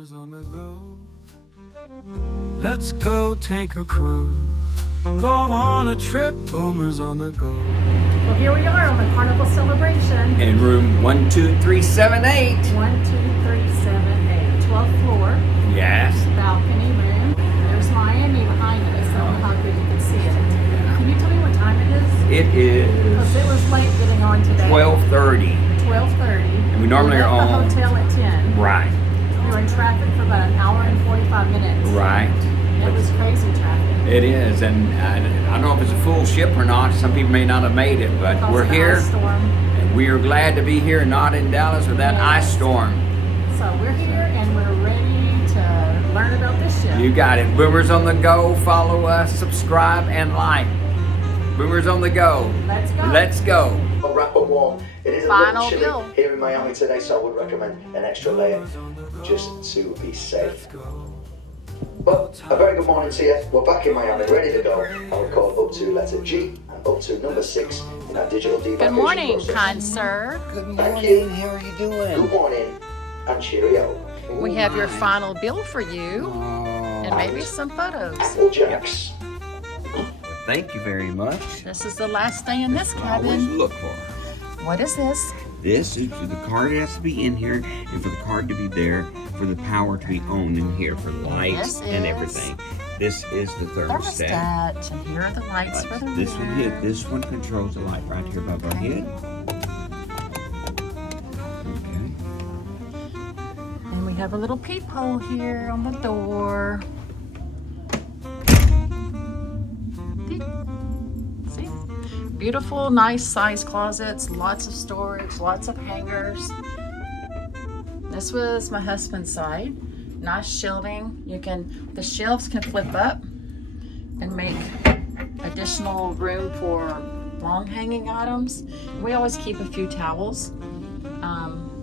Boomers on the go. Let's go take a cruise. Go on a trip. Boomers on the go. Well, here we are on the Carnival celebration. In room 12378. 12378, 12th floor. Yes. Balcony room. There's Miami behind us. I don't know how good you can see it. Can you tell me what time it is? It is Because it was late getting on today. 12:30. 12:30. And we normally left are on. the hotel at 10. Right. We were in traffic for about an hour and 45 minutes. Right. It was crazy traffic. It is, and I don't know if it's a full ship or not. Some people may not have made it, but Because we're of the here, ice storm. and we are glad to be here, not in Dallas with that Yes. ice storm. So we're here and we're ready to learn about this ship. You got it. Boomers on the go. Follow us, subscribe, and like. Boomers on the go. Let's go. Let's go. I'll wrap up warm. It is a Final little chilly bill. here in Miami today, so I would recommend an extra layer just to be safe. But a very good morning to you. We're back in Miami, ready to go. I record up to letter G and up to number 6 in our digital demarcation Good morning, process. kind sir. Good Thank you. How are you doing? Good morning and cheerio. We have your final bill for you and maybe some photos. Well, Jacks. Thank you very much. This is the last day in this Always cabin. look for. What is this? This is the card has to be in here, and for the card to be there, for the power to be on in here, for lights This and is everything. This is the thermostat. Thermostat. And here are the lights for the This one rear. hit. This one controls the light right here above our head. Okay. And we have a little peephole here on the door. See? Beautiful, nice size closets, lots of storage, lots of hangers. This was my husband's side. Nice shelving. The shelves can flip up and make additional room for long hanging items. We always keep a few towels.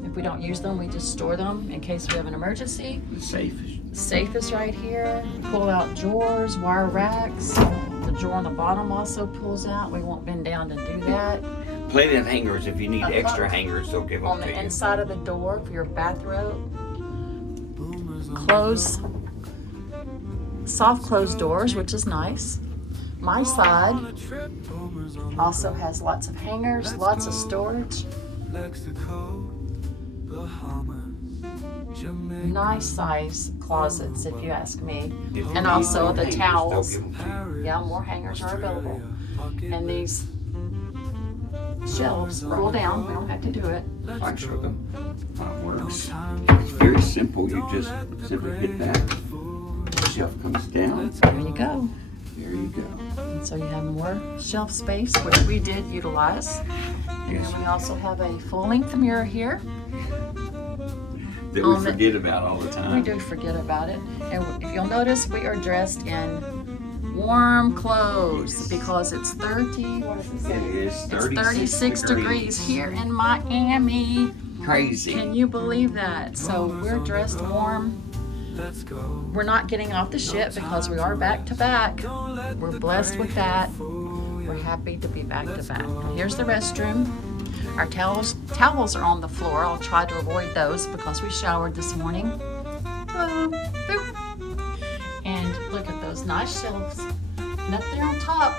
If we don't use them, we just store them in case we have an emergency. The safe. Safe is right here. Pull out drawers, wire racks. The drawer on the bottom also pulls out. We won't bend down to do that. Plenty of hangers. If you need extra hangers, they'll give On them the to you. inside of the door for your bathrobe. Close, soft close doors, which is nice. My side also has lots of hangers, lots of storage. Mexico, Bahamas, Jamaica, Nice size closets, if you ask me. If you And need also more the hangers, towels. they'll give them to you. Yeah, more hangers are available. And these shelves roll down. We don't have to do it. I show them how it works. It's very simple. You just simply hit that. The shelf comes down. There you go. There you go. And so you have more shelf space, which we did utilize. Yes. And we also have a full-length mirror here. That On we the- forget about all the We time. do forget about it. And if you'll notice, we are dressed in warm clothes because it's 30, what does it say? It is It's 36 degrees here in Miami. Crazy. Can you believe that? So we're dressed warm. let's go. We're not getting off the ship because we are back to back. We're blessed with that. We're happy to be back to back. Now, here's the restroom. Our towels are on the floor. I'll try to avoid those because we showered this morning. Hello. Boop. And look at those nice shelves. And up there on top,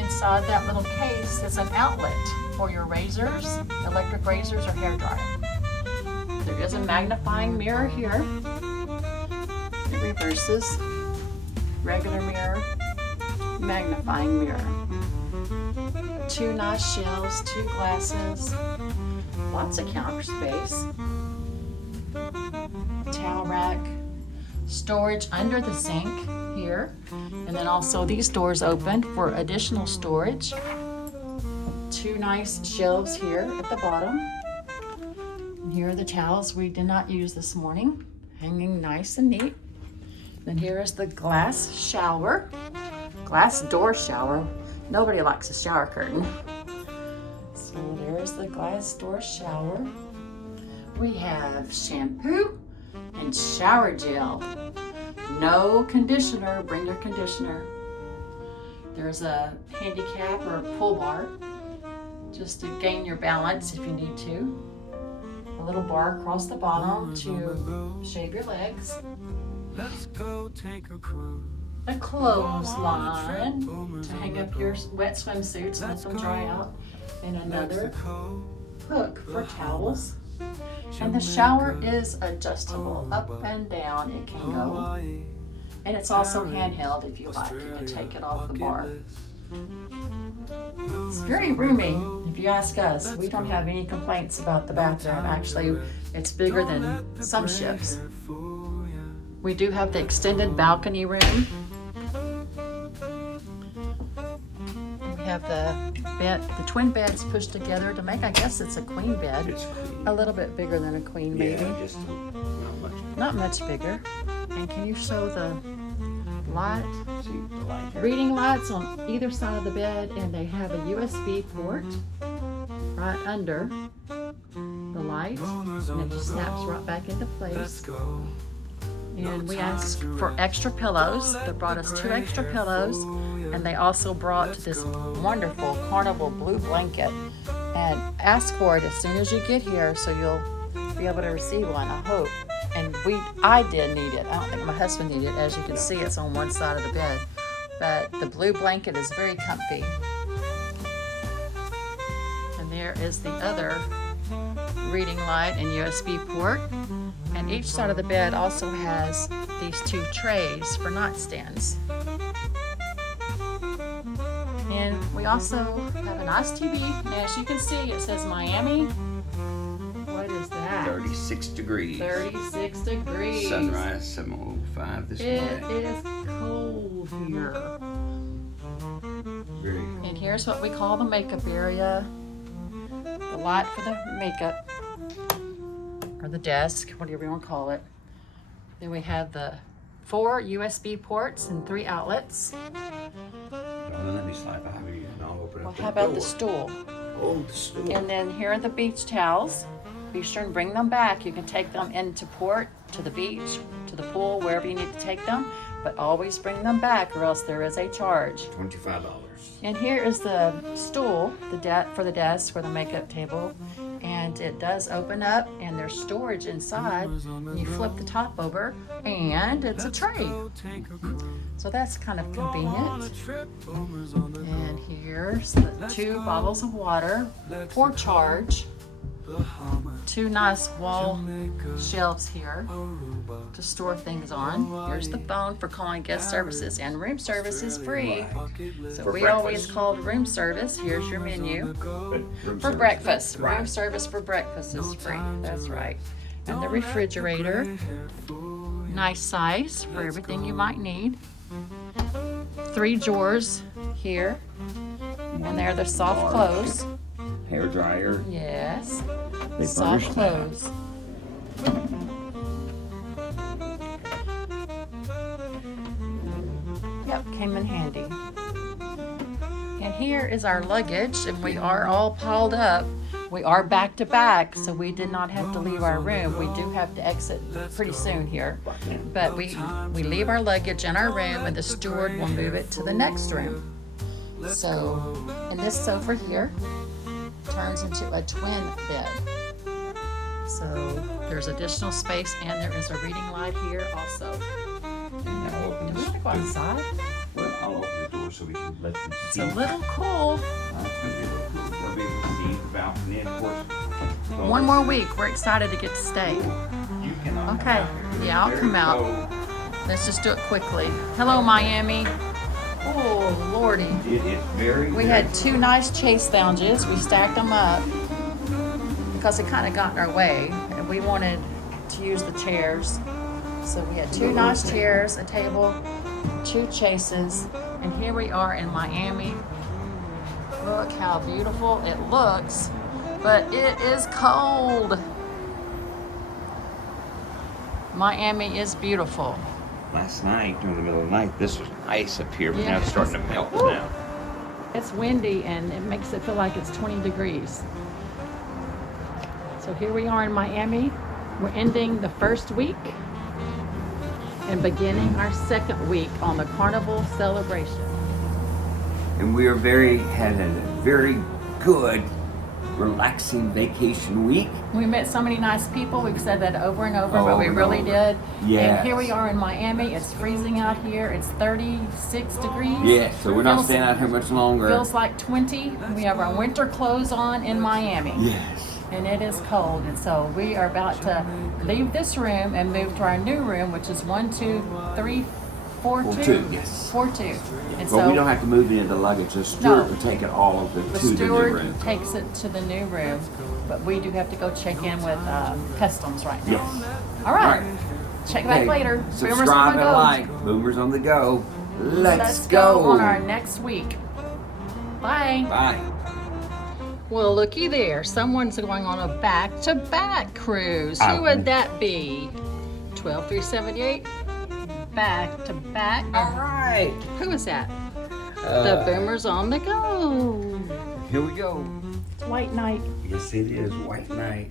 inside that little case, is an outlet for your razors, electric razors or hair dryer. There is a magnifying mirror here. It reverses. Regular mirror, magnifying mirror. 2 nice shelves, 2 glasses, lots of counter space. Towel rack, storage under the sink here. And then also these doors open for additional storage. 2 nice shelves here at the bottom. And here are the towels we did not use this morning, hanging nice and neat. Then here is the glass shower, glass door shower. Nobody likes a shower curtain. So there's the glass door shower. We have shampoo and shower gel. No conditioner, bring your conditioner. There's a handicap or a pull bar just to gain your balance if you need to. little bar across the bottom to shave your legs. Let's go take a cruise. A clothesline to hang up your wet swimsuits and let them dry out. And another hook for towels. And the shower is adjustable up and down. It can go. And it's also handheld if you like. You can take it off the bar. It's very roomy, if you ask us. We don't have any complaints about the bathroom. Actually, it's bigger than some ships. We do have the extended balcony room. We have the bed, the twin beds pushed together to make, I guess it's a queen bed. It's queen. A little bit bigger than a queen, maybe. Yeah, just not much. Not much bigger. And can you show the light? See the light here? Reading lights on either side of the bed, and they have a USB port right under the light, and it just snaps right back into place. And we asked for extra pillows. They brought us 2 extra pillows, and they also brought this wonderful Carnival blue blanket. And ask for it as soon as you get here, so you'll be able to receive one, I hope. And I did need it. I don't think my husband needed it. As you can see, it's on one side of the bed. But the blue blanket is very comfy. And there is the other reading light and USB port. And each side of the bed also has these 2 trays for nightstands. And we also have a nice TV. And as you can see, it says Miami. What is that? 36 degrees. 36 degrees. Sunrise 7:05 this It morning. is cold here. Very And here's what we call the makeup area. The light for the makeup. Or the desk, whatever you want to call it. Then we have the 4 USB ports and 3 outlets. Don't let me slide behind you and I'll open Well, up how the about door. the stool? Oh, the stool. And then here are the beach towels. Be sure and bring them back. You can take them into port, to the beach, to the pool, wherever you need to take them. But always bring them back or else there is a charge. $25. And here is the stool for the desk or the makeup table. And it does open up and there's storage inside. And you flip the top over and it's a tray. So that's kind of convenient. And here's the 2 bottles of water for charge. 2 nice wall shelves here to store things on. Here's the phone for calling guest services, and room service is free. So we always called room service. Here's your menu for breakfast. Room service for breakfast is free. That's right. And the refrigerator, nice size for everything you might need. 3 drawers here, and they're the soft clothes. Hair dryer. Yes, They soft furnish that. clothes. Yep, came in handy. And here is our luggage, and we are all piled up. We are back to back, so we did not have to leave our room. We do have to exit pretty soon here. But we leave our luggage in our room, and the steward will move it to the next room. So, and this sofa here turns into a twin bed. So there's additional space, and there is a reading light here also. And I'll open Do we this. want to go outside? Well, I'll open the door so we can let them It's see. a little cool. That's gonna be a little cool. They'll be able to see the balcony, and of course. One more week. We're excited to get to stay. You cannot. Okay. Yeah, I'll come out. Let's just do it quickly. Hello, Miami. Oh, Lordy. It is very. We had 2 nice chase lounges. We stacked them up because it kind of got in our way, and we wanted to use the chairs. So we had 2 nice chairs, a table, 2 chases, and here we are in Miami. Look how beautiful it looks, but it is cold. Miami is beautiful. Last night, during the middle of the night, this was ice up here, but Yeah. now it's starting to melt Woo. now. It's windy and it makes it feel like it's 20 degrees. So here we are in Miami. We're ending the first week and beginning our second week on the Carnival celebration. And we are had a very good relaxing vacation week. We met so many nice people. We've said that over and over, but Over we and really over. did. Yes. And here we are in Miami. It's freezing out here. It's 36 degrees. Yeah, so we're not Feels- staying out here much longer. Feels like 20. We have our winter clothes on in Miami. Yes. And it is cold. And so we are about to leave this room and move to our new room, which is 1, 2, 3, 4, 2. 4-2, yes. 4, 2. And But we don't have to move any of the luggage. The steward will take it all of it the to the new steward room. takes it to the new room, but we do have to go check in with customs right now. Yes. All right. Right. Check back Okay, later. Boomers on subscribe the and go. like. Boomers on the go. Let's go on our next week. Bye. Bye. Well, looky there. Someone's going on a back-to-back cruise. Who would that be? 12378. Back-to-back. All right. Who is that? The Boomers on the go. Here we go. It's White Night. Yes, it is. White night.